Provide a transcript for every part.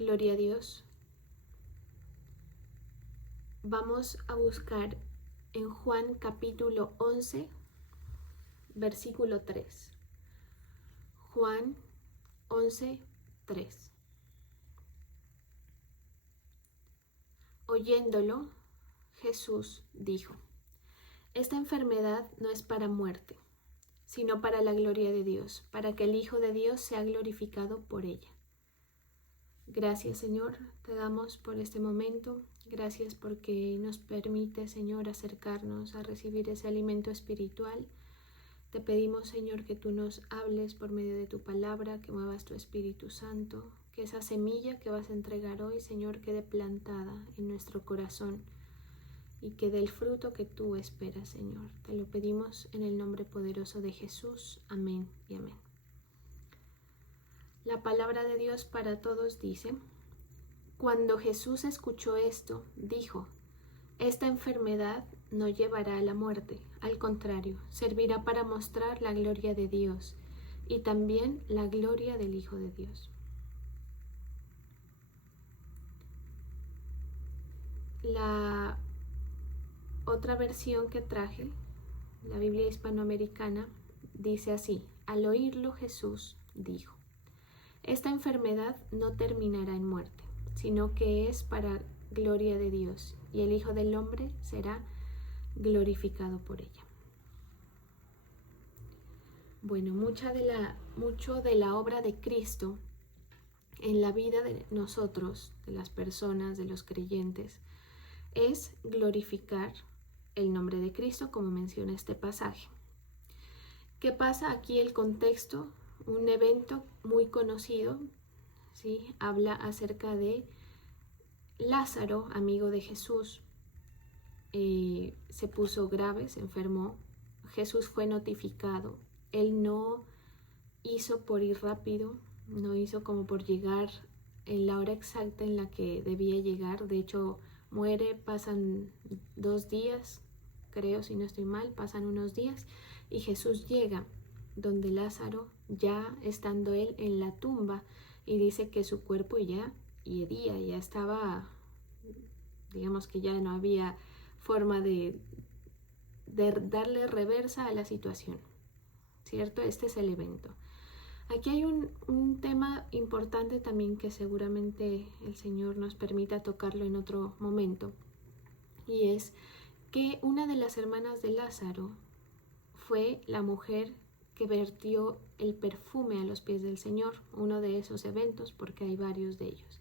Gloria a Dios. Vamos a buscar en Juan capítulo 11, versículo 3. Juan 11, 3. Oyéndolo, Jesús dijo: Esta enfermedad no es para muerte, sino para la gloria de Dios, para que el Hijo de Dios sea glorificado por ella. Gracias, Señor, te damos por este momento. Gracias porque nos permite, Señor, acercarnos a recibir ese alimento espiritual. Te pedimos, Señor, que tú nos hables por medio de tu palabra, que muevas tu Espíritu Santo, que esa semilla que vas a entregar hoy, Señor, quede plantada en nuestro corazón y que dé el fruto que tú esperas, Señor. Te lo pedimos en el nombre poderoso de Jesús. Amén y amén. La palabra de Dios para todos dice: Cuando Jesús escuchó esto, dijo: Esta enfermedad no llevará a la muerte, al contrario, servirá para mostrar la gloria de Dios y también la gloria del Hijo de Dios. La otra versión que traje, la Biblia hispanoamericana, dice así: Al oírlo, Jesús dijo: Esta enfermedad no terminará en muerte, sino que es para gloria de Dios, y el Hijo del Hombre será glorificado por ella. Bueno, mucho de la obra de Cristo en la vida de nosotros, de las personas, de los creyentes, es glorificar el nombre de Cristo, como menciona este pasaje. ¿Qué pasa aquí? El contexto, un evento muy conocido, ¿sí? Habla acerca de Lázaro, amigo de Jesús, se puso grave, se enfermó. Jesús fue notificado. Él no hizo por ir rápido, no hizo como por llegar en la hora exacta en la que debía llegar. De hecho, muere, pasan 2 días, creo, si no estoy mal, pasan unos días, y Jesús llega donde Lázaro, ya estando él en la tumba, y dice que su cuerpo ya hería, ya estaba, digamos que ya no había forma de darle reversa a la situación, ¿cierto? Este es el evento. Aquí hay un tema importante también que seguramente el Señor nos permita tocarlo en otro momento, y es que una de las hermanas de Lázaro fue la mujer que vertió el perfume a los pies del Señor, uno de esos eventos, porque hay varios de ellos.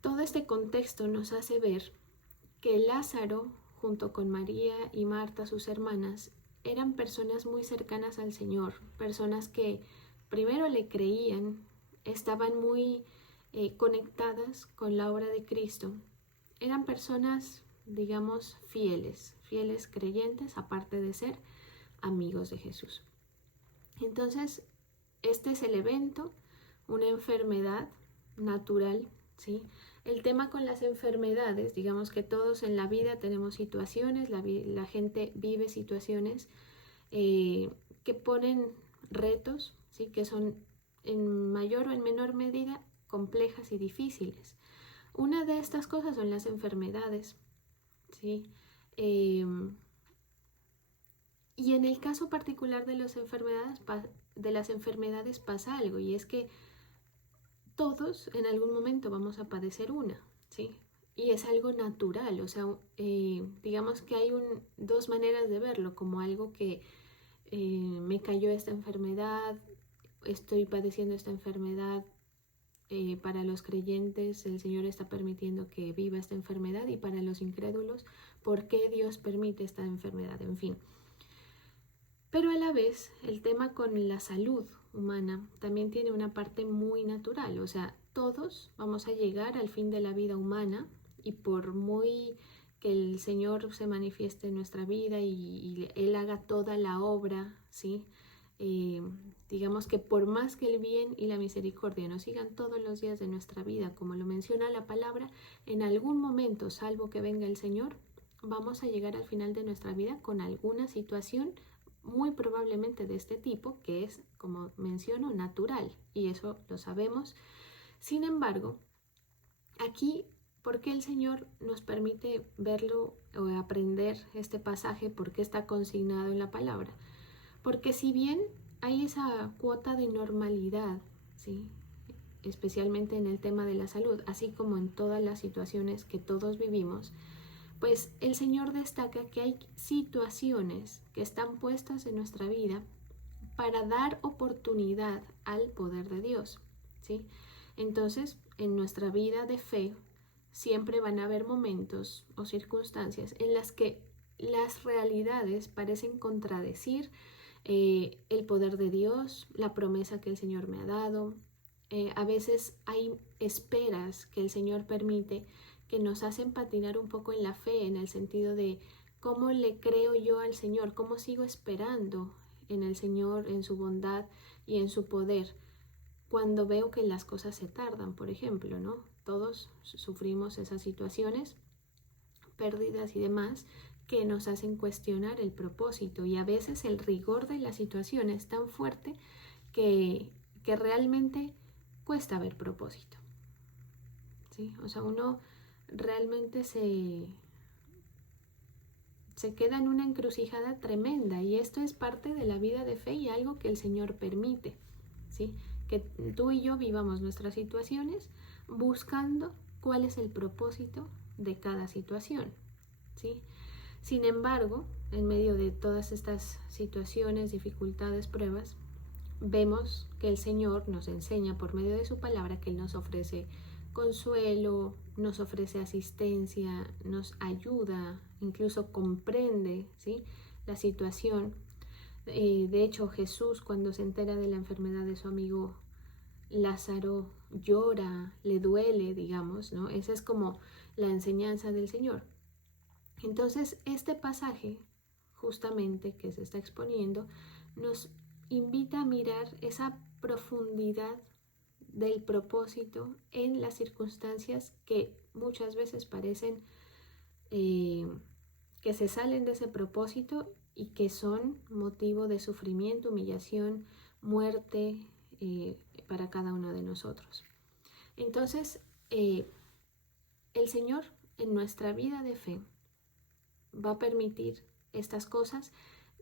Todo este contexto nos hace ver que Lázaro, junto con María y Marta, sus hermanas, eran personas muy cercanas al Señor, personas que primero le creían, estaban muy conectadas con la obra de Cristo. Eran personas, digamos, fieles creyentes, aparte de ser amigos de Jesús. Entonces, este es el evento, una enfermedad natural, ¿sí? El tema con las enfermedades, digamos que todos en la vida tenemos situaciones, la gente vive situaciones que ponen retos, ¿sí? Que son en mayor o en menor medida complejas y difíciles. Una de estas cosas son las enfermedades, ¿sí? Y en el caso particular de las enfermedades pasa algo, y es que todos en algún momento vamos a padecer una, ¿sí? Y es algo natural, o sea, digamos que hay dos maneras de verlo, como algo que me cayó esta enfermedad, estoy padeciendo esta enfermedad. Para los creyentes el Señor está permitiendo que viva esta enfermedad, y para los incrédulos, ¿por qué Dios permite esta enfermedad? En fin. Pero a la vez, el tema con la salud humana también tiene una parte muy natural, o sea, todos vamos a llegar al fin de la vida humana, y por muy que el Señor se manifieste en nuestra vida y Él haga toda la obra, ¿sí? Digamos que por más que el bien y la misericordia nos sigan todos los días de nuestra vida, como lo menciona la palabra, en algún momento, salvo que venga el Señor, vamos a llegar al final de nuestra vida con alguna situación muy probablemente de este tipo, que es, como menciono, natural, y eso lo sabemos. Sin embargo, Aquí, ¿por qué el Señor nos permite verlo o aprender este pasaje? ¿Por qué está consignado en la palabra? Porque si bien hay esa cuota de normalidad, ¿sí?, especialmente en el tema de la salud, así como en todas las situaciones que todos vivimos, pues el Señor destaca que hay situaciones que están puestas en nuestra vida para dar oportunidad al poder de Dios, ¿sí? Entonces, en nuestra vida de fe siempre van a haber momentos o circunstancias en las que las realidades parecen contradecir el poder de Dios, la promesa que el Señor me ha dado. A veces hay esperas que el Señor permite que nos hacen patinar un poco en la fe, en el sentido de cómo le creo yo al Señor, cómo sigo esperando en el Señor, en su bondad y en su poder, cuando veo que las cosas se tardan, por ejemplo, ¿no? Todos sufrimos esas situaciones, pérdidas y demás, que nos hacen cuestionar el propósito, y a veces el rigor de la situación es tan fuerte que realmente cuesta ver propósito, ¿sí? O sea, uno realmente se queda en una encrucijada tremenda, y esto es parte de la vida de fe y algo que el Señor permite, ¿sí? Que tú y yo vivamos nuestras situaciones buscando cuál es el propósito de cada situación, ¿sí? Sin embargo, en medio de todas estas situaciones, dificultades, pruebas, vemos que el Señor nos enseña por medio de su palabra que Él nos ofrece consuelo, nos ofrece asistencia, nos ayuda, incluso comprende, ¿sí?, la situación. De hecho, Jesús, cuando se entera de la enfermedad de su amigo Lázaro, llora, le duele, digamos, ¿no? Esa es como la enseñanza del Señor. Entonces, este pasaje, justamente que se está exponiendo, nos invita a mirar esa profundidad del propósito en las circunstancias que muchas veces parecen que se salen de ese propósito y que son motivo de sufrimiento, humillación, muerte para cada uno de nosotros. Entonces, el Señor en nuestra vida de fe va a permitir estas cosas.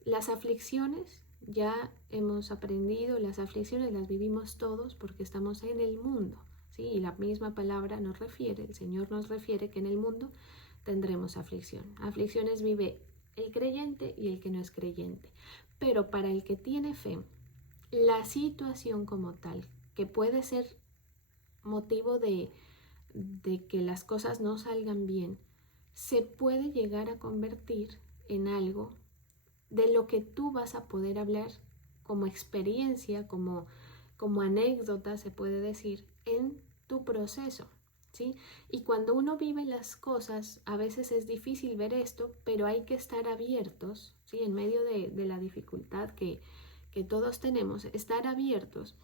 Las aflicciones, ya hemos aprendido, las aflicciones las vivimos todos porque estamos en el mundo, ¿sí? Y la misma palabra nos refiere, el Señor nos refiere que en el mundo tendremos aflicción. Aflicciones vive el creyente y el que no es creyente. Pero para el que tiene fe, la situación como tal, que puede ser motivo de que las cosas no salgan bien, se puede llegar a convertir en algo de lo que tú vas a poder hablar como experiencia, como anécdota, se puede decir, en tu proceso, ¿sí? Y cuando uno vive las cosas, a veces es difícil ver esto, pero hay que estar abiertos, ¿sí? En medio de la dificultad que todos tenemos, estar abiertos,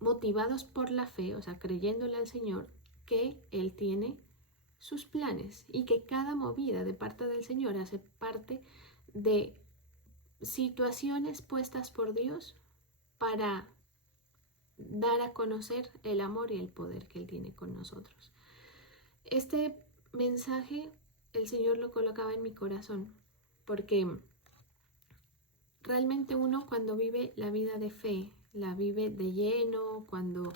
motivados por la fe, o sea, creyéndole al Señor, que Él tiene sus planes y que cada movida de parte del Señor hace parte de situaciones puestas por Dios para dar a conocer el amor y el poder que Él tiene con nosotros. Este mensaje el Señor lo colocaba en mi corazón porque realmente uno, cuando vive la vida de fe, la vive de lleno, cuando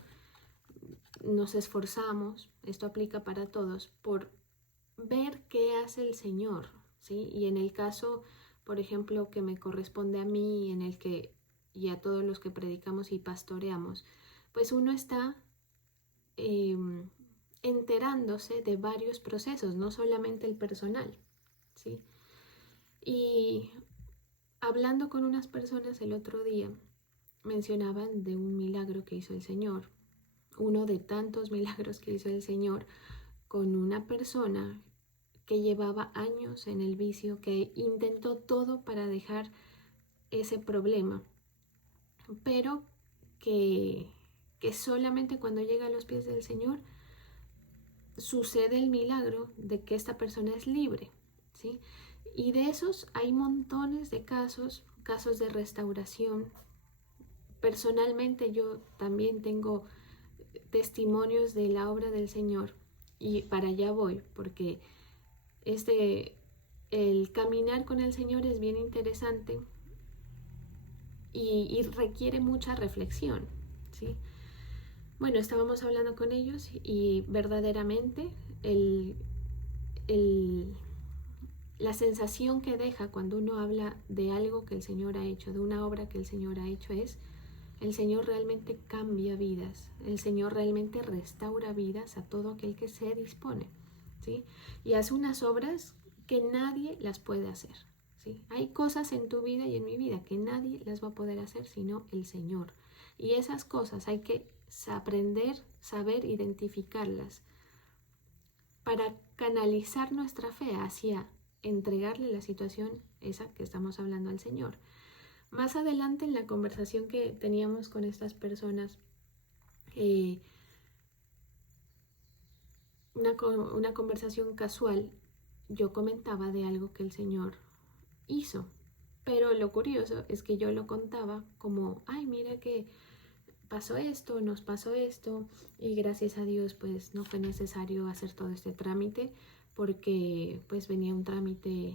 nos esforzamos, esto aplica para todos, por ver qué hace el Señor, ¿sí? Y en el caso, por ejemplo, que me corresponde a mí, en el que, y a todos los que predicamos y pastoreamos, pues uno está enterándose de varios procesos, no solamente el personal, ¿sí? Y hablando con unas personas el otro día, mencionaban de un milagro que hizo el Señor, uno de tantos milagros que hizo el Señor con una persona que llevaba años en el vicio, que intentó todo para dejar ese problema, pero que solamente cuando llega a los pies del Señor sucede el milagro de que esta persona es libre, ¿sí? Y de esos hay montones de casos de restauración. Personalmente yo también tengo testimonios de la obra del Señor, y para allá voy, porque el caminar con el Señor es bien interesante y requiere mucha reflexión, ¿sí? Bueno, estábamos hablando con ellos y verdaderamente la sensación que deja cuando uno habla de algo que el Señor ha hecho, de una obra que el Señor ha hecho, es: el Señor realmente cambia vidas, el Señor realmente restaura vidas a todo aquel que se dispone, ¿sí? Y hace unas obras que nadie las puede hacer, ¿sí? Hay cosas en tu vida y en mi vida que nadie las va a poder hacer sino el Señor. Y esas cosas hay que aprender, saber identificarlas para canalizar nuestra fe hacia entregarle la situación esa que estamos hablando al Señor. Más adelante en la conversación que teníamos con estas personas, una conversación casual, yo comentaba de algo que el Señor hizo, pero lo curioso es que yo lo contaba como: ay, mira que pasó esto, nos pasó esto, y gracias a Dios pues no fue necesario hacer todo este trámite, porque pues venía un trámite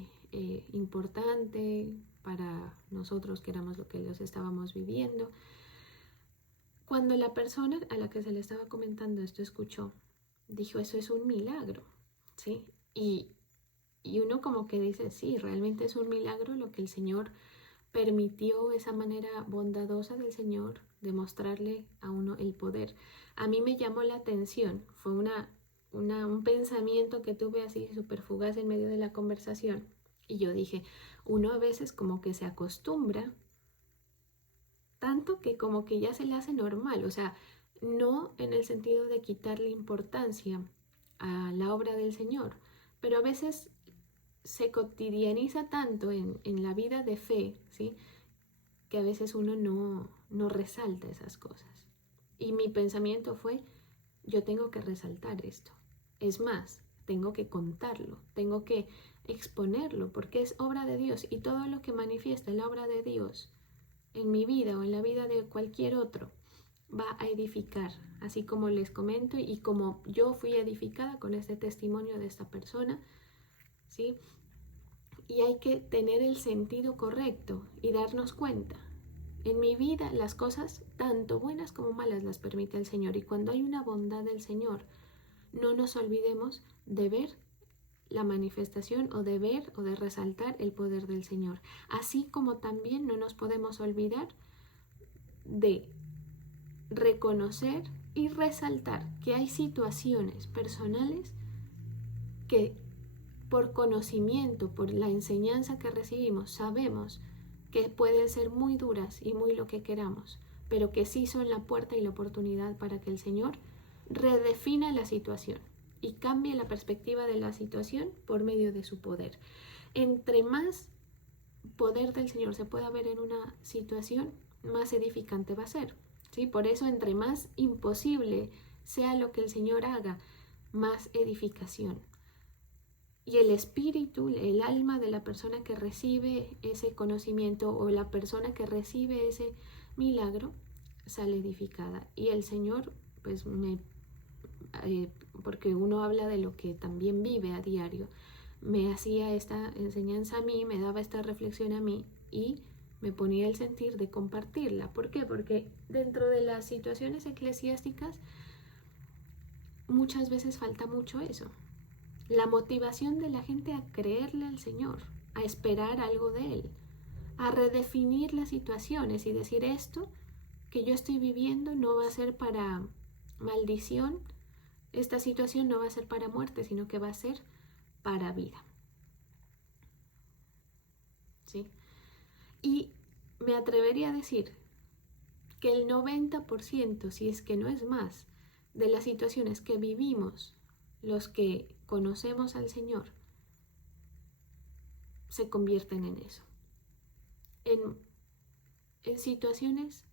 importante para nosotros, que éramos lo que los estábamos viviendo. Cuando la persona a la que se le estaba comentando esto escuchó, dijo: eso es un milagro, ¿sí? Y uno como que dice: sí, realmente es un milagro lo que el Señor permitió, esa manera bondadosa del Señor de mostrarle a uno el poder. A mí me llamó la atención, fue un pensamiento que tuve así súper fugaz en medio de la conversación, y yo dije: uno a veces como que se acostumbra tanto que como que ya se le hace normal, o sea, no en el sentido de quitarle importancia a la obra del Señor, pero a veces se cotidianiza tanto en la vida de fe, ¿sí?, que a veces uno no resalta esas cosas. Y mi pensamiento fue: yo tengo que resaltar esto. Es más, tengo que contarlo, tengo que exponerlo, porque es obra de Dios, y todo lo que manifiesta la obra de Dios en mi vida o en la vida de cualquier otro va a edificar, así como les comento y como yo fui edificada con este testimonio de esta persona, ¿sí? Y hay que tener el sentido correcto y darnos cuenta. En mi vida las cosas, tanto buenas como malas, las permite el Señor, y cuando hay una bondad del Señor, no nos olvidemos de ver la manifestación o de ver o de resaltar el poder del Señor. Así como también no nos podemos olvidar de reconocer y resaltar que hay situaciones personales que por conocimiento, por la enseñanza que recibimos, sabemos que pueden ser muy duras y muy lo que queramos, pero que sí son la puerta y la oportunidad para que el Señor redefina la situación y cambie la perspectiva de la situación por medio de su poder. Entre más poder del Señor se pueda ver en una situación, más edificante va a ser, ¿sí? Por eso, entre más imposible sea lo que el Señor haga, más edificación. Y el espíritu, el alma de la persona que recibe ese conocimiento o la persona que recibe ese milagro sale edificada. Y el Señor, pues, porque uno habla de lo que también vive a diario, me hacía esta enseñanza a mí, me daba esta reflexión a mí y me ponía el sentir de compartirla. ¿Por qué? Porque dentro de las situaciones eclesiásticas muchas veces falta mucho eso. La motivación de la gente a creerle al Señor, a esperar algo de Él, a redefinir las situaciones y decir: esto que yo estoy viviendo no va a ser para maldición, esta situación no va a ser para muerte, sino que va a ser para vida. ¿Sí? Y me atrevería a decir que el 90%, si es que no es más, de las situaciones que vivimos, los que conocemos al Señor, se convierten en eso. En situaciones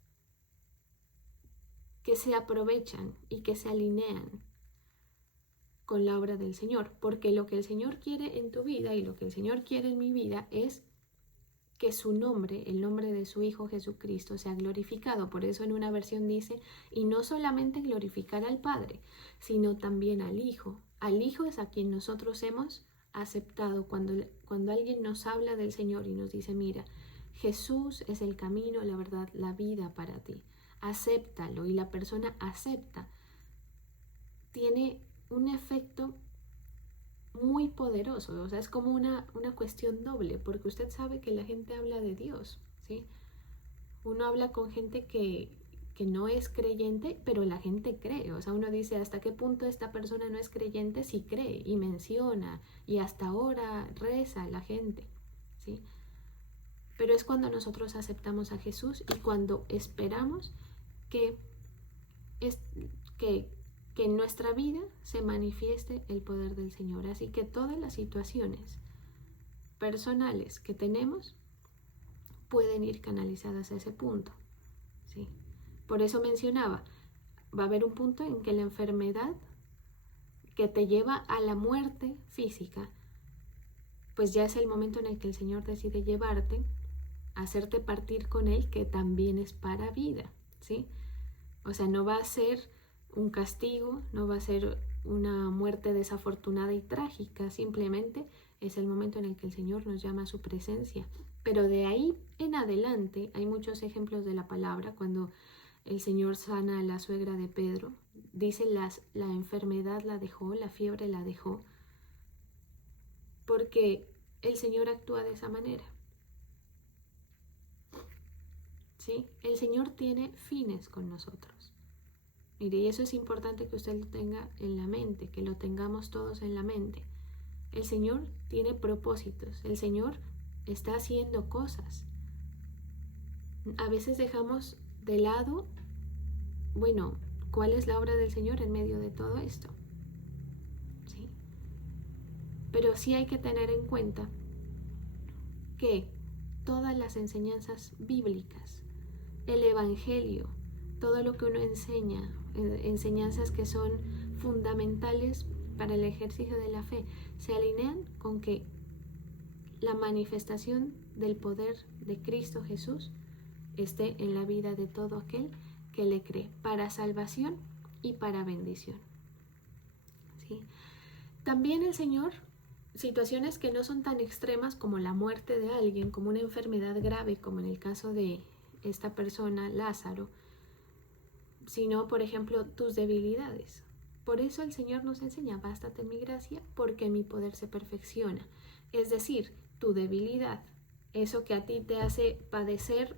que se aprovechan y que se alinean con la obra del Señor, porque lo que el Señor quiere en tu vida y lo que el Señor quiere en mi vida es que su nombre, el nombre de su Hijo Jesucristo, sea glorificado. Por eso en una versión dice, y no solamente glorificar al Padre, sino también al Hijo. Al Hijo es a quien nosotros hemos aceptado. Cuando alguien nos habla del Señor y nos dice, mira, Jesús es el camino, la verdad, la vida para ti. Acéptalo, y la persona acepta. Tiene un efecto muy poderoso, o sea, es como una cuestión doble, porque usted sabe que la gente habla de Dios, ¿sí? Uno habla con gente que no es creyente, pero la gente cree, o sea, uno dice, ¿hasta qué punto esta persona no es creyente? Si cree y menciona, y hasta ahora reza la gente, ¿sí? Pero es cuando nosotros aceptamos a Jesús y cuando esperamos que, es, que en nuestra vida se manifieste el poder del Señor. Así que todas las situaciones personales que tenemos pueden ir canalizadas a ese punto, ¿sí? Por eso mencionaba, va a haber un punto en que la enfermedad que te lleva a la muerte física, pues ya es el momento en el que el Señor decide llevarte, hacerte partir con Él, que también es para vida, ¿sí? O sea, no va a ser un castigo, no va a ser una muerte desafortunada y trágica, simplemente es el momento en el que el Señor nos llama a su presencia. Pero de ahí en adelante hay muchos ejemplos de la palabra. Cuando el Señor sana a la suegra de Pedro, dice la enfermedad la dejó, la fiebre la dejó, porque el Señor actúa de esa manera, ¿sí? El Señor tiene fines con nosotros. Mire, y eso es importante que usted lo tenga en la mente, que lo tengamos todos en la mente. El Señor tiene propósitos, el Señor está haciendo cosas. A veces dejamos de lado, bueno, ¿cuál es la obra del Señor en medio de todo esto? ¿Sí? Pero sí hay que tener en cuenta que todas las enseñanzas bíblicas, el Evangelio, todo lo que uno enseña, enseñanzas que son fundamentales para el ejercicio de la fe, se alinean con que la manifestación del poder de Cristo Jesús esté en la vida de todo aquel que le cree, para salvación y para bendición, ¿sí? También el Señor, situaciones que no son tan extremas como la muerte de alguien, como una enfermedad grave, como en el caso de esta persona, Lázaro, sino, por ejemplo, tus debilidades. Por eso el Señor nos enseña, bástate en mi gracia, porque mi poder se perfecciona. Es decir, tu debilidad, eso que a ti te hace padecer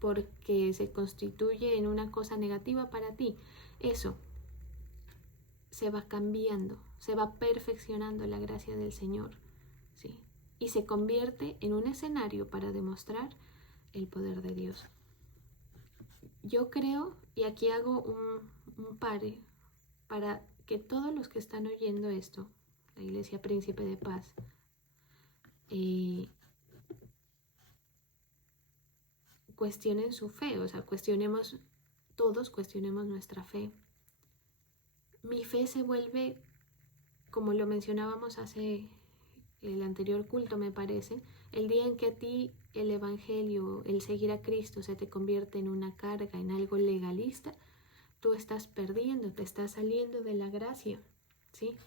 porque se constituye en una cosa negativa para ti, eso se va cambiando, se va perfeccionando la gracia del Señor, ¿sí? Y se convierte en un escenario para demostrar el poder de Dios. Yo creo, y aquí hago un pare, para que todos los que están oyendo esto, la Iglesia Príncipe de Paz, cuestionen su fe, o sea, todos cuestionemos nuestra fe. Mi fe se vuelve, como lo mencionábamos hace el anterior culto, me parece, el día en que a ti el Evangelio, el seguir a Cristo se te convierte en una carga, en algo legalista, tú estás perdiendo, te estás saliendo de la gracia, ¿sí?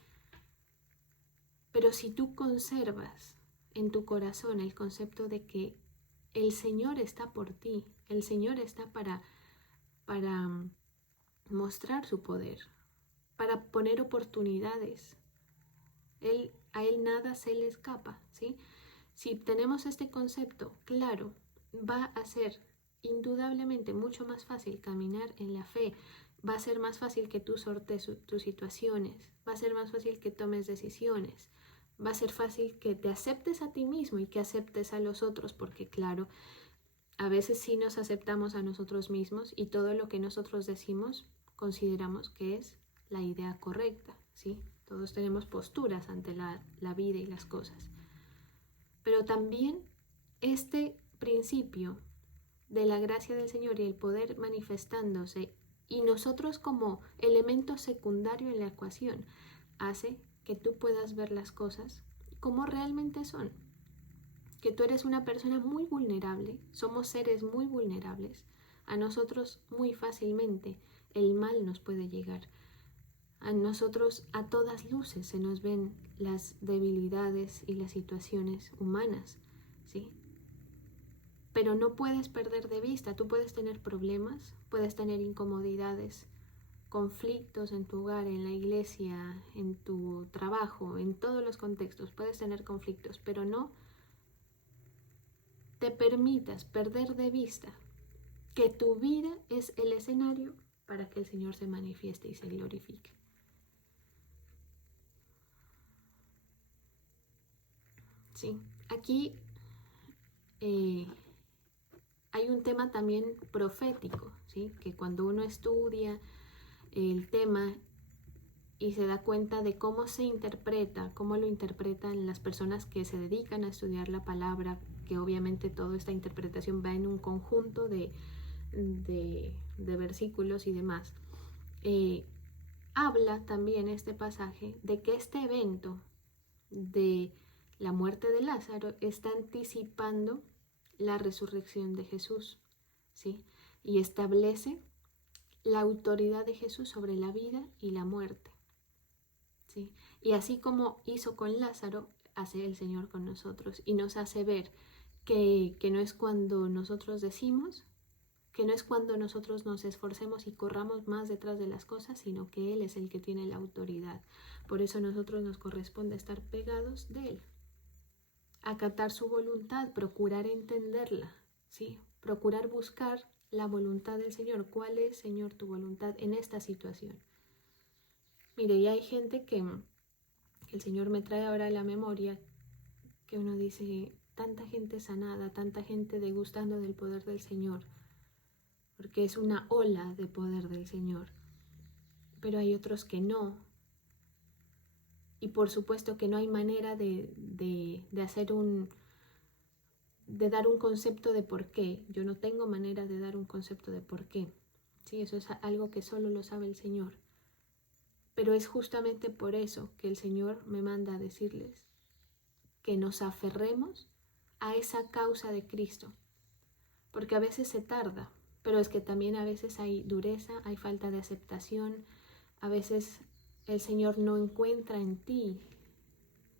Pero si tú conservas en tu corazón el concepto de que el Señor está por ti, el Señor está para mostrar su poder, para poner oportunidades, a Él nada se le escapa, ¿sí? Si tenemos este concepto claro, va a ser indudablemente mucho más fácil caminar en la fe, va a ser más fácil que tú sortees tus situaciones, va a ser más fácil que tomes decisiones, va a ser fácil que te aceptes a ti mismo y que aceptes a los otros, porque claro, a veces sí nos aceptamos a nosotros mismos y todo lo que nosotros decimos consideramos que es la idea correcta, ¿sí? Todos tenemos posturas ante la vida y las cosas. Pero también este principio de la gracia del Señor y el poder manifestándose y nosotros como elemento secundario en la ecuación hace que tú puedas ver las cosas como realmente son. que tú eres una persona muy vulnerable, somos seres muy vulnerables. A nosotros muy fácilmente el mal nos puede llegar. A nosotros a todas luces se nos ven las debilidades y las situaciones humanas, ¿sí? Pero no puedes perder de vista, tú puedes tener problemas, puedes tener incomodidades, conflictos en tu hogar, en la iglesia, en tu trabajo, en todos los contextos, puedes tener conflictos, pero no te permitas perder de vista que tu vida es el escenario para que el Señor se manifieste y se glorifique. Sí, aquí hay un tema también profético, ¿sí? Que cuando uno estudia el tema y se da cuenta de cómo se interpreta, cómo lo interpretan las personas que se dedican a estudiar la palabra, que obviamente toda esta interpretación va en un conjunto de versículos y demás. Habla también este pasaje de que este evento de la muerte de Lázaro está anticipando la resurrección de Jesús, ¿sí? Y establece la autoridad de Jesús sobre la vida y la muerte, ¿sí? Y así como hizo con Lázaro, hace el Señor con nosotros y nos hace ver que no es cuando nosotros decimos, que no es cuando nosotros nos esforcemos y corramos más detrás de las cosas, sino que Él es el que tiene la autoridad. Por eso a nosotros nos corresponde estar pegados de Él, acatar su voluntad, procurar entenderla, ¿sí? Procurar buscar la voluntad del Señor. ¿Cuál es, Señor, tu voluntad en esta situación? Mire, y hay gente que el Señor me trae ahora a la memoria, que uno dice, tanta gente sanada, tanta gente degustando del poder del Señor, porque es una ola de poder del Señor. Pero hay otros que no. Y por supuesto que no hay manera de dar un concepto de por qué. Yo no tengo manera de dar un concepto de por qué. Sí, eso es algo que solo lo sabe el Señor. Pero es justamente por eso que el Señor me manda a decirles que nos aferremos a esa causa de Cristo. Porque a veces se tarda, pero es que también a veces hay dureza, hay falta de aceptación, a veces el Señor no encuentra en ti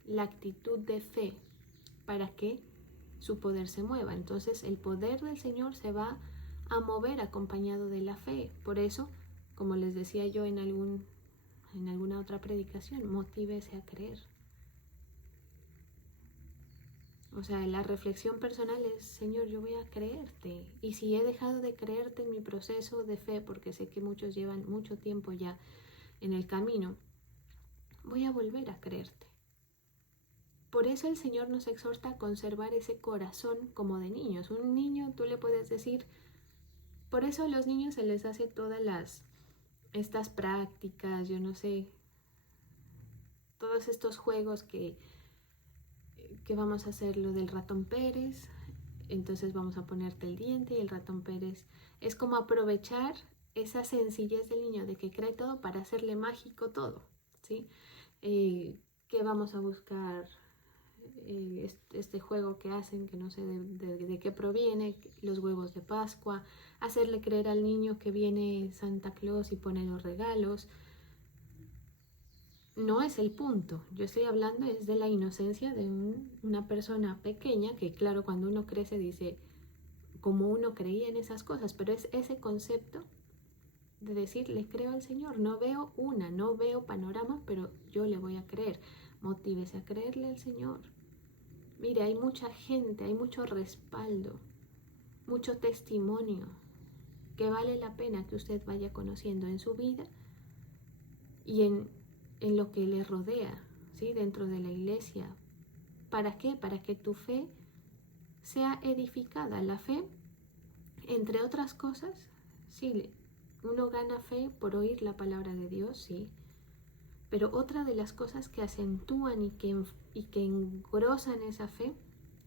la actitud de fe para que su poder se mueva. Entonces el poder del Señor se va a mover acompañado de la fe. Por eso, como les decía yo en alguna otra predicación, motívese a creer. O sea, la reflexión personal es, Señor, yo voy a creerte. Y si he dejado de creerte en mi proceso de fe, porque sé que muchos llevan mucho tiempo ya en el camino, voy a volver a creerte. Por eso el Señor nos exhorta a conservar ese corazón como de niños. Un niño, tú le puedes decir, por eso a los niños se les hace todas estas prácticas, yo no sé, todos estos juegos que vamos a hacer lo del ratón Pérez, entonces vamos a ponerte el diente y el ratón Pérez. Es como aprovechar esa sencillez del niño de que cree todo para hacerle mágico todo, ¿sí? ¿Qué vamos a buscar? Este juego que hacen, que no sé de qué proviene, los huevos de Pascua, hacerle creer al niño que viene Santa Claus y pone los regalos. No es el punto. Yo estoy hablando es de la inocencia de una persona pequeña que, claro, cuando uno crece dice, como uno creía en esas cosas, pero es ese concepto de decir, le creo al Señor, no veo panorama, pero yo le voy a creer. Motívese a creerle al Señor. Mire, hay mucha gente, hay mucho respaldo, mucho testimonio que vale la pena que usted vaya conociendo en su vida y en lo que le rodea, ¿sí? Dentro de la iglesia. ¿Para qué? Para que tu fe sea edificada. La fe, entre otras cosas, sí, uno gana fe por oír la palabra de Dios, sí, pero otra de las cosas que acentúan y que engrosan esa fe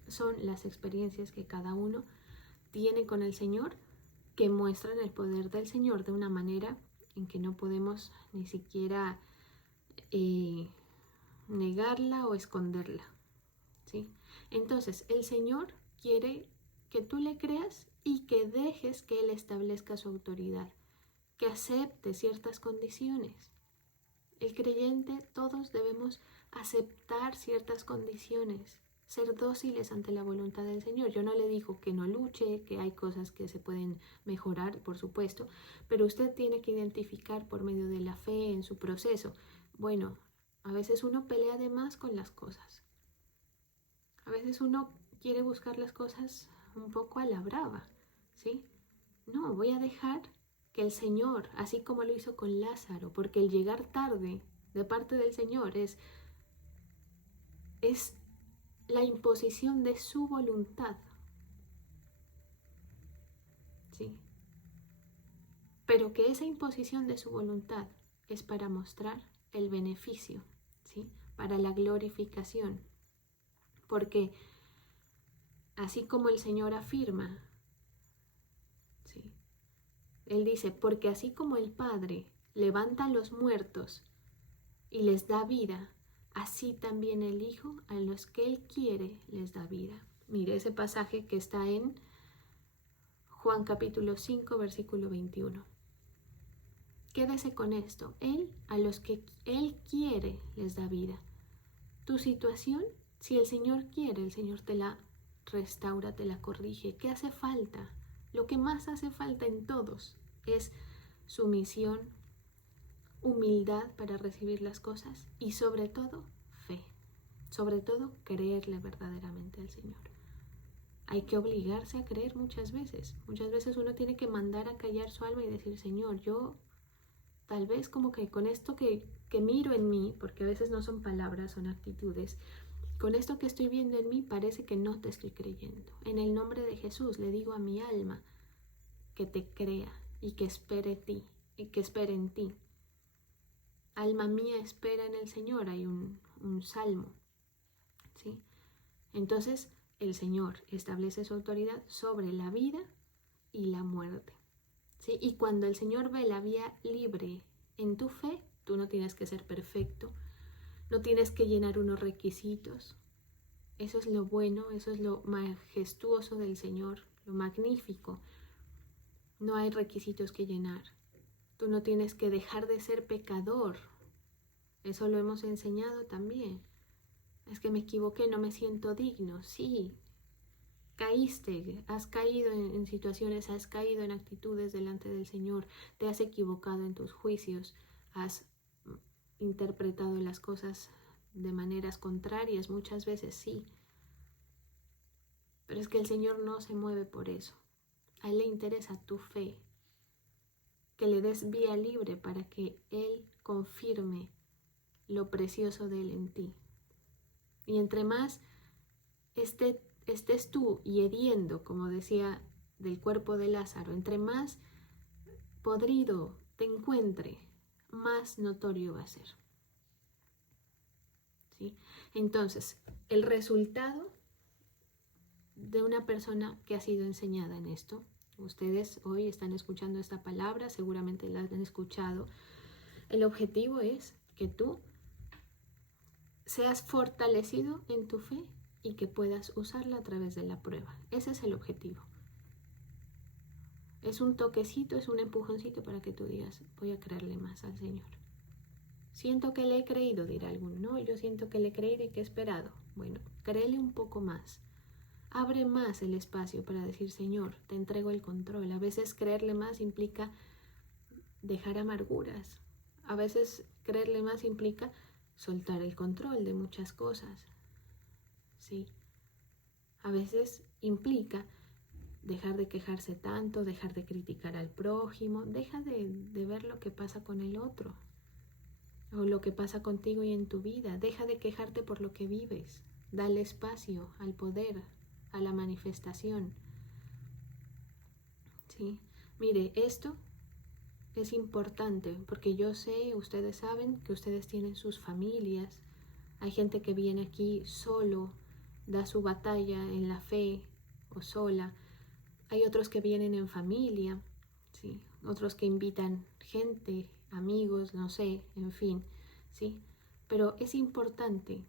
son las experiencias que cada uno tiene con el Señor, que muestran el poder del Señor de una manera en que no podemos ni siquiera negarla o esconderla, ¿sí? Entonces, el Señor quiere que tú le creas y que dejes que Él establezca su autoridad, que acepte ciertas condiciones. El creyente, todos debemos aceptar ciertas condiciones, ser dóciles ante la voluntad del Señor. Yo no le digo que no luche, que hay cosas que se pueden mejorar, por supuesto, pero usted tiene que identificar por medio de la fe en su proceso. Bueno, a veces uno pelea de más con las cosas. A veces uno quiere buscar las cosas un poco a la brava, ¿sí? No, voy a dejar que el Señor, así como lo hizo con Lázaro, porque el llegar tarde de parte del Señor es la imposición de su voluntad, ¿sí? Pero que esa imposición de su voluntad es para mostrar el beneficio, ¿sí? Para la glorificación. Porque así como el Señor afirma, ¿sí? Él dice, porque así como el Padre levanta a los muertos y les da vida, así también el Hijo a los que Él quiere les da vida. Mire ese pasaje que está en Juan capítulo 5, versículo 21. Quédese con esto. Él a los que Él quiere les da vida. Tu situación, si el Señor quiere, el Señor te la restaura, te la corrige. ¿Qué hace falta? Lo que más hace falta en todos es sumisión, humildad para recibir las cosas y sobre todo fe. Sobre todo creerle verdaderamente al Señor. Hay que obligarse a creer muchas veces. Muchas veces uno tiene que mandar a callar su alma y decir, Señor, yo tal vez como que con esto que miro en mí, porque a veces no son palabras, son actitudes, con esto que estoy viendo en mí parece que no te estoy creyendo. En el nombre de Jesús le digo a mi alma que te crea y que espere en ti. Alma mía, espera en el Señor, hay un salmo, ¿sí? Entonces el Señor establece su autoridad sobre la vida y la muerte, ¿sí? Y cuando el Señor ve la vía libre en tu fe, tú no tienes que ser perfecto, no tienes que llenar unos requisitos. Eso es lo bueno, eso es lo majestuoso del Señor, lo magnífico. No hay requisitos que llenar. Tú no tienes que dejar de ser pecador. Eso lo hemos enseñado también. Es que me equivoqué, no me siento digno. Sí, caíste, has caído en situaciones, has caído en actitudes delante del Señor, te has equivocado en tus juicios, has interpretado las cosas de maneras contrarias, muchas veces sí. Pero es que el Señor no se mueve por eso. A Él le interesa tu fe, que le des vía libre para que Él confirme lo precioso de Él en ti. Y entre más estés tú hiediendo, como decía del cuerpo de Lázaro, entre más podrido te encuentre, más notorio va a ser. ¿Sí? Entonces, el resultado de una persona que ha sido enseñada en esto, ustedes hoy están escuchando esta palabra, seguramente la han escuchado, el objetivo es que tú seas fortalecido en tu fe y que puedas usarla a través de la prueba. Ese es el objetivo. Es un toquecito, es un empujoncito para que tú digas, voy a creerle más al Señor. Siento que le he creído, dirá alguno. No, yo siento que le he creído y que he esperado. Bueno, créele un poco más. Abre más el espacio para decir, Señor, te entrego el control. A veces creerle más implica dejar amarguras. A veces creerle más implica soltar el control de muchas cosas. Sí. A veces implica dejar de quejarse tanto, dejar de criticar al prójimo, deja de ver lo que pasa con el otro o lo que pasa contigo y en tu vida. Deja de quejarte por lo que vives. Dale espacio al poder, a la manifestación. ¿Sí? Mire, esto es importante porque yo sé, ustedes saben que ustedes tienen sus familias. Hay gente que viene aquí solo, da su batalla en la fe o sola. Hay otros que vienen en familia, ¿sí? Otros que invitan gente, amigos, no sé, en fin, ¿sí? Pero es importante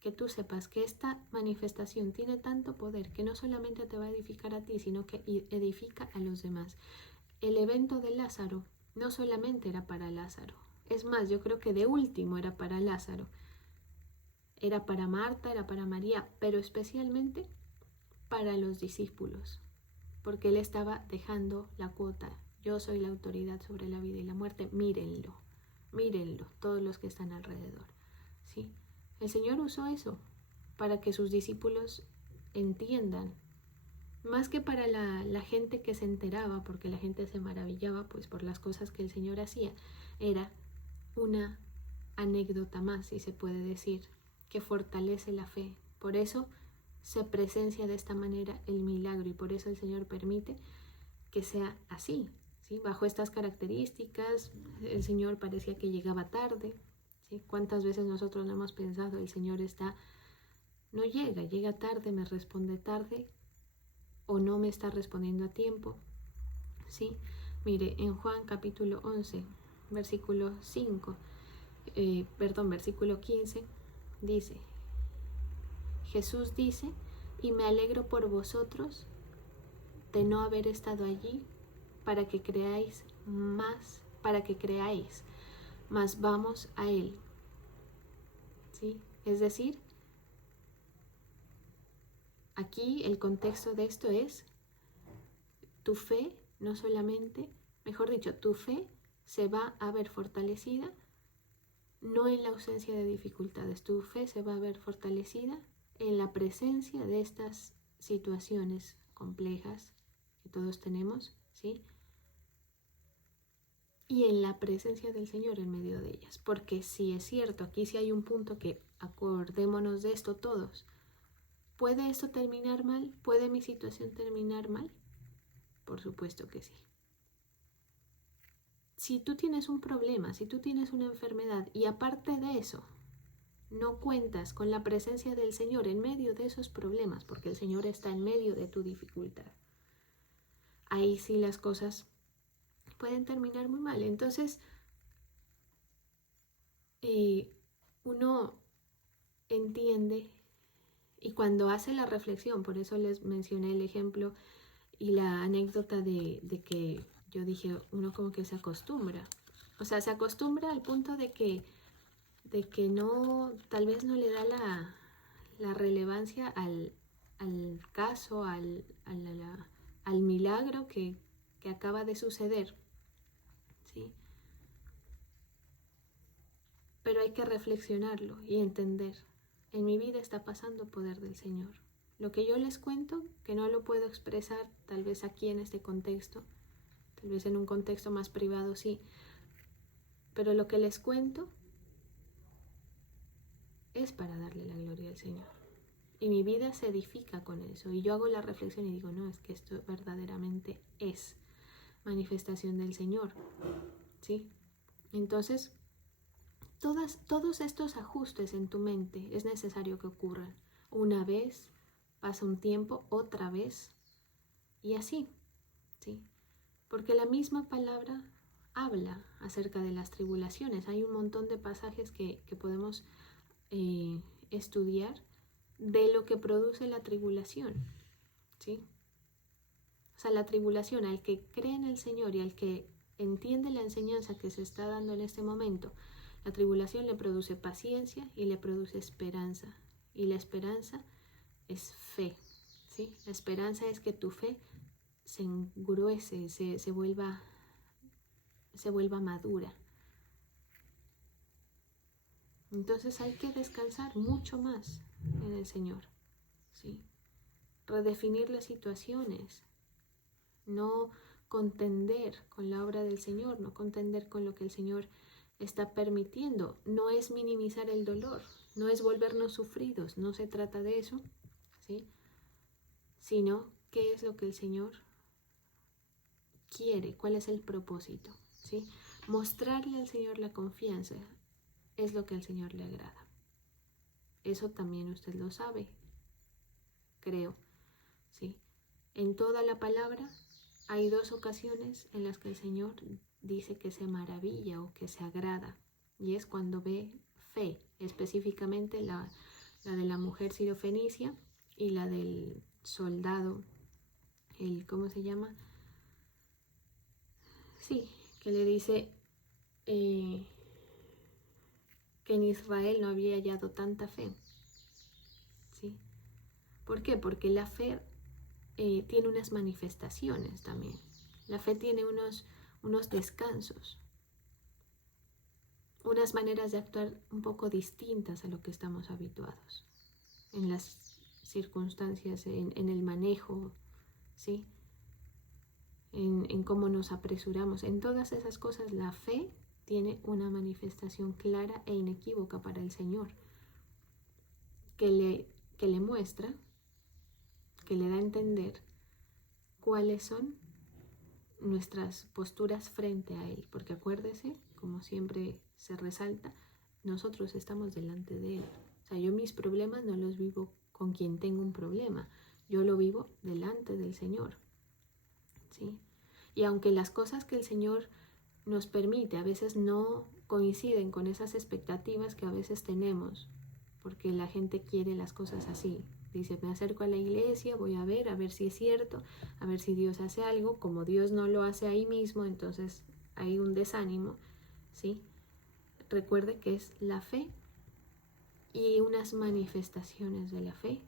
que tú sepas que esta manifestación tiene tanto poder que no solamente te va a edificar a ti, sino que edifica a los demás. El evento de Lázaro no solamente era para Lázaro, es más, yo creo que de último era para Lázaro, era para Marta, era para María, pero especialmente para los discípulos, porque él estaba dejando la cuota. Yo soy la autoridad sobre la vida y la muerte, mírenlo, mírenlo, todos los que están alrededor, ¿sí? El Señor usó eso para que sus discípulos entiendan, más que para la gente que se enteraba, porque la gente se maravillaba pues por las cosas que el Señor hacía. Era una anécdota más, si se puede decir, que fortalece la fe. Por eso se presencia de esta manera el milagro y por eso el Señor permite que sea así, ¿sí? Bajo estas características, el Señor parecía que llegaba tarde, ¿sí? ¿Cuántas veces nosotros no hemos pensado, el Señor no llega tarde, me responde tarde o no me está respondiendo a tiempo, ¿sí? Mire, en Juan capítulo 11, versículo 15, dice, Jesús dice, y me alegro por vosotros de no haber estado allí para que creáis, mas vamos a Él, ¿sí? Es decir, aquí el contexto de esto es tu fe, no solamente, mejor dicho, tu fe se va a ver fortalecida no en la ausencia de dificultades, tu fe se va a ver fortalecida en la presencia de estas situaciones complejas que todos tenemos, ¿sí? Y en la presencia del Señor en medio de ellas, porque sí es cierto, aquí sí hay un punto que acordémonos de esto todos. ¿Puede esto terminar mal? ¿Puede mi situación terminar mal? Por supuesto que sí. Si tú tienes un problema, si tú tienes una enfermedad y aparte de eso no cuentas con la presencia del Señor en medio de esos problemas, porque el Señor está en medio de tu dificultad, ahí sí las cosas pueden terminar muy mal. Entonces, uno entiende y cuando hace la reflexión, por eso les mencioné el ejemplo y la anécdota de que yo dije, uno como que se acostumbra. O sea, se acostumbra al punto de que no, tal vez no le da la relevancia al caso, al milagro que acaba de suceder, ¿sí? Pero hay que reflexionarlo y entender, en mi vida está pasando poder del Señor. Lo que yo les cuento, que no lo puedo expresar tal vez aquí en este contexto, tal vez en un contexto más privado sí, pero lo que les cuento es para darle la gloria al Señor. Y mi vida se edifica con eso. Y yo hago la reflexión y digo, no, es que esto verdaderamente es manifestación del Señor, ¿sí? Entonces, todos estos ajustes en tu mente es necesario que ocurran. Una vez, pasa un tiempo, otra vez, y así, ¿sí? Porque la misma palabra habla acerca de las tribulaciones. Hay un montón de pasajes que podemos estudiar de lo que produce la tribulación, ¿sí? O sea, la tribulación, al que cree en el Señor y al que entiende la enseñanza que se está dando en este momento, la tribulación le produce paciencia y le produce esperanza. Y la esperanza es fe, ¿sí? La esperanza es que tu fe se engruese, se vuelva madura. Entonces hay que descansar mucho más en el Señor, ¿sí? Redefinir las situaciones, no contender con la obra del Señor, no contender con lo que el Señor está permitiendo. No es minimizar el dolor, no es volvernos sufridos, no se trata de eso, ¿sí? Sino qué es lo que el Señor quiere, cuál es el propósito, ¿sí? Mostrarle al Señor la confianza es lo que al Señor le agrada. Eso también usted lo sabe, creo, ¿sí? En toda la palabra hay 2 ocasiones en las que el Señor dice que se maravilla o que se agrada, y es cuando ve fe, específicamente la de la mujer sirofenicia y la del soldado, ¿cómo se llama? Sí, que le dice que en Israel no había hallado tanta fe. ¿Sí? ¿Por qué? Porque la fe tiene unas manifestaciones también. La fe tiene unos descansos, unas maneras de actuar un poco distintas a lo que estamos habituados en las circunstancias, en el manejo, ¿sí? En cómo nos apresuramos. En todas esas cosas la fe tiene una manifestación clara e inequívoca para el Señor, que le muestra, que le da a entender cuáles son nuestras posturas frente a Él, porque acuérdese, como siempre se resalta, nosotros estamos delante de Él. O sea, yo mis problemas no los vivo con quien tengo un problema, yo lo vivo delante del Señor, ¿sí? Y aunque las cosas que el Señor nos permite a veces no coinciden con esas expectativas que a veces tenemos, porque la gente quiere las cosas así. Dice, me acerco a la iglesia, voy a ver si es cierto, a ver si Dios hace algo. Como Dios no lo hace ahí mismo, entonces hay un desánimo, ¿sí? Recuerde que es la fe y unas manifestaciones de la fe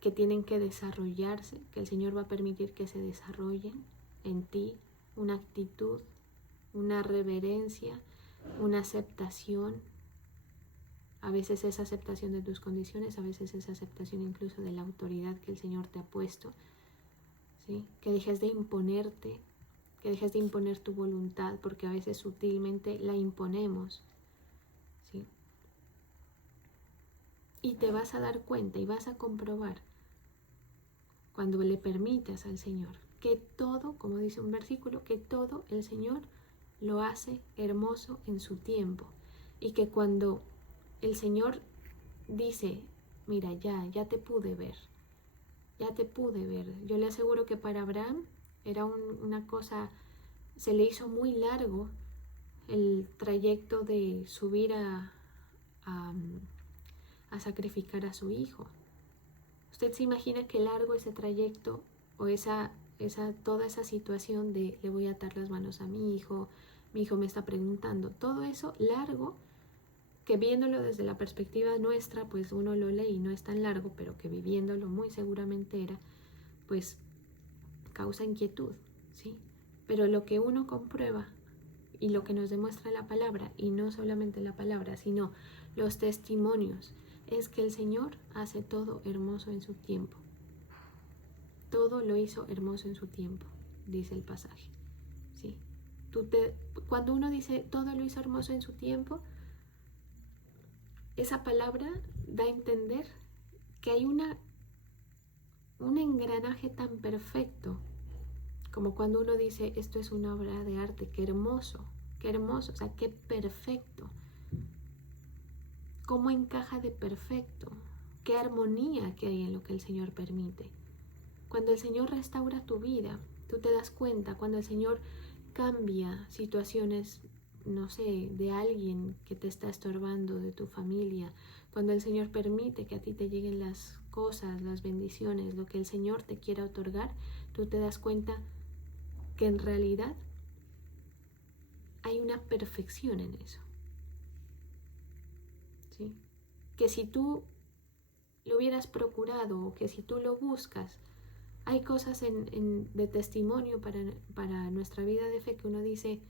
que tienen que desarrollarse, que el Señor va a permitir que se desarrollen en ti, una actitud, una reverencia, una aceptación. A veces es aceptación de tus condiciones, a veces es aceptación incluso de la autoridad que el Señor te ha puesto, ¿sí? Que dejes de imponerte, que dejes de imponer tu voluntad, porque a veces sutilmente la imponemos, ¿sí? Y te vas a dar cuenta y vas a comprobar cuando le permitas al Señor que todo, como dice un versículo, que todo el Señor lo hace hermoso en su tiempo, y que cuando el Señor dice, mira, ya te pude ver, ya te pude ver. Yo le aseguro que para Abraham era una cosa, se le hizo muy largo el trayecto de subir a, a sacrificar a su hijo. ¿Usted se imagina qué largo ese trayecto o toda esa situación de le voy a atar las manos a mi hijo me está preguntando, todo eso largo, que viéndolo desde la perspectiva nuestra, pues uno lo lee y no es tan largo, pero que viviéndolo muy seguramente era, pues causa inquietud, ¿sí? Pero lo que uno comprueba y lo que nos demuestra la palabra, y no solamente la palabra, sino los testimonios, es que el Señor hace todo hermoso en su tiempo. Todo lo hizo hermoso en su tiempo, dice el pasaje, ¿sí? Cuando uno dice todo lo hizo hermoso en su tiempo, esa palabra da a entender que hay un engranaje tan perfecto como cuando uno dice esto es una obra de arte, qué hermoso, o sea, qué perfecto, cómo encaja de perfecto, qué armonía que hay en lo que el Señor permite. Cuando el Señor restaura tu vida, tú te das cuenta, cuando el Señor cambia situaciones, no sé, de alguien que te está estorbando, de tu familia, cuando el Señor permite que a ti te lleguen las cosas, las bendiciones, lo que el Señor te quiera otorgar, tú te das cuenta que en realidad hay una perfección en eso, ¿sí? Que si tú lo hubieras procurado o que si tú lo buscas, hay cosas de testimonio para nuestra vida de fe que uno dice,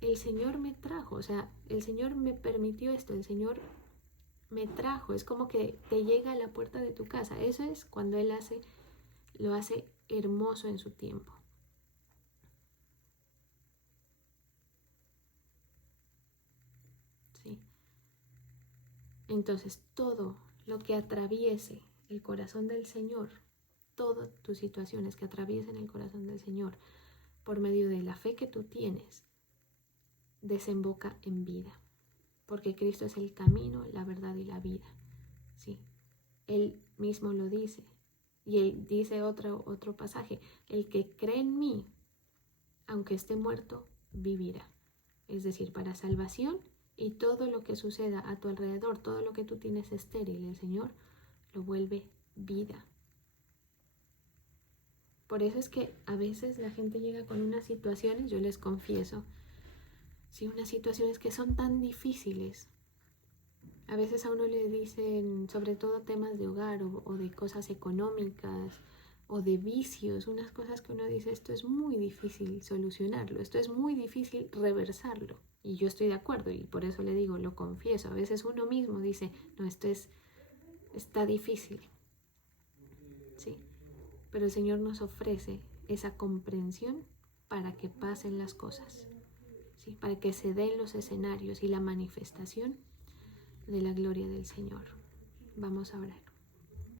el Señor me trajo, o sea, el Señor me permitió esto, el Señor me trajo, es como que te llega a la puerta de tu casa. Eso es cuando Él lo hace hermoso en su tiempo. ¿Sí? Entonces, todo lo que atraviese el corazón del Señor, todas tus situaciones que atraviesen el corazón del Señor, por medio de la fe que tú tienes, desemboca en vida. Porque Cristo es el camino, la verdad y la vida. ¿Sí? Él mismo lo dice. Y Él dice otro pasaje, el que cree en mí, aunque esté muerto, vivirá. Es decir, para salvación y todo lo que suceda a tu alrededor, todo lo que tú tienes estéril, el Señor lo vuelve vida. Por eso es que a veces la gente llega con unas situaciones, yo les confieso, sí, unas situaciones que son tan difíciles. A veces a uno le dicen, sobre todo temas de hogar o de cosas económicas o de vicios, unas cosas que uno dice, esto es muy difícil solucionarlo, esto es muy difícil reversarlo. Y yo estoy de acuerdo y por eso le digo, lo confieso. A veces uno mismo dice, no, está difícil. Sí, pero el Señor nos ofrece esa comprensión para que pasen las cosas, ¿sí? Para que se den los escenarios y la manifestación de la gloria del Señor. Vamos a orar.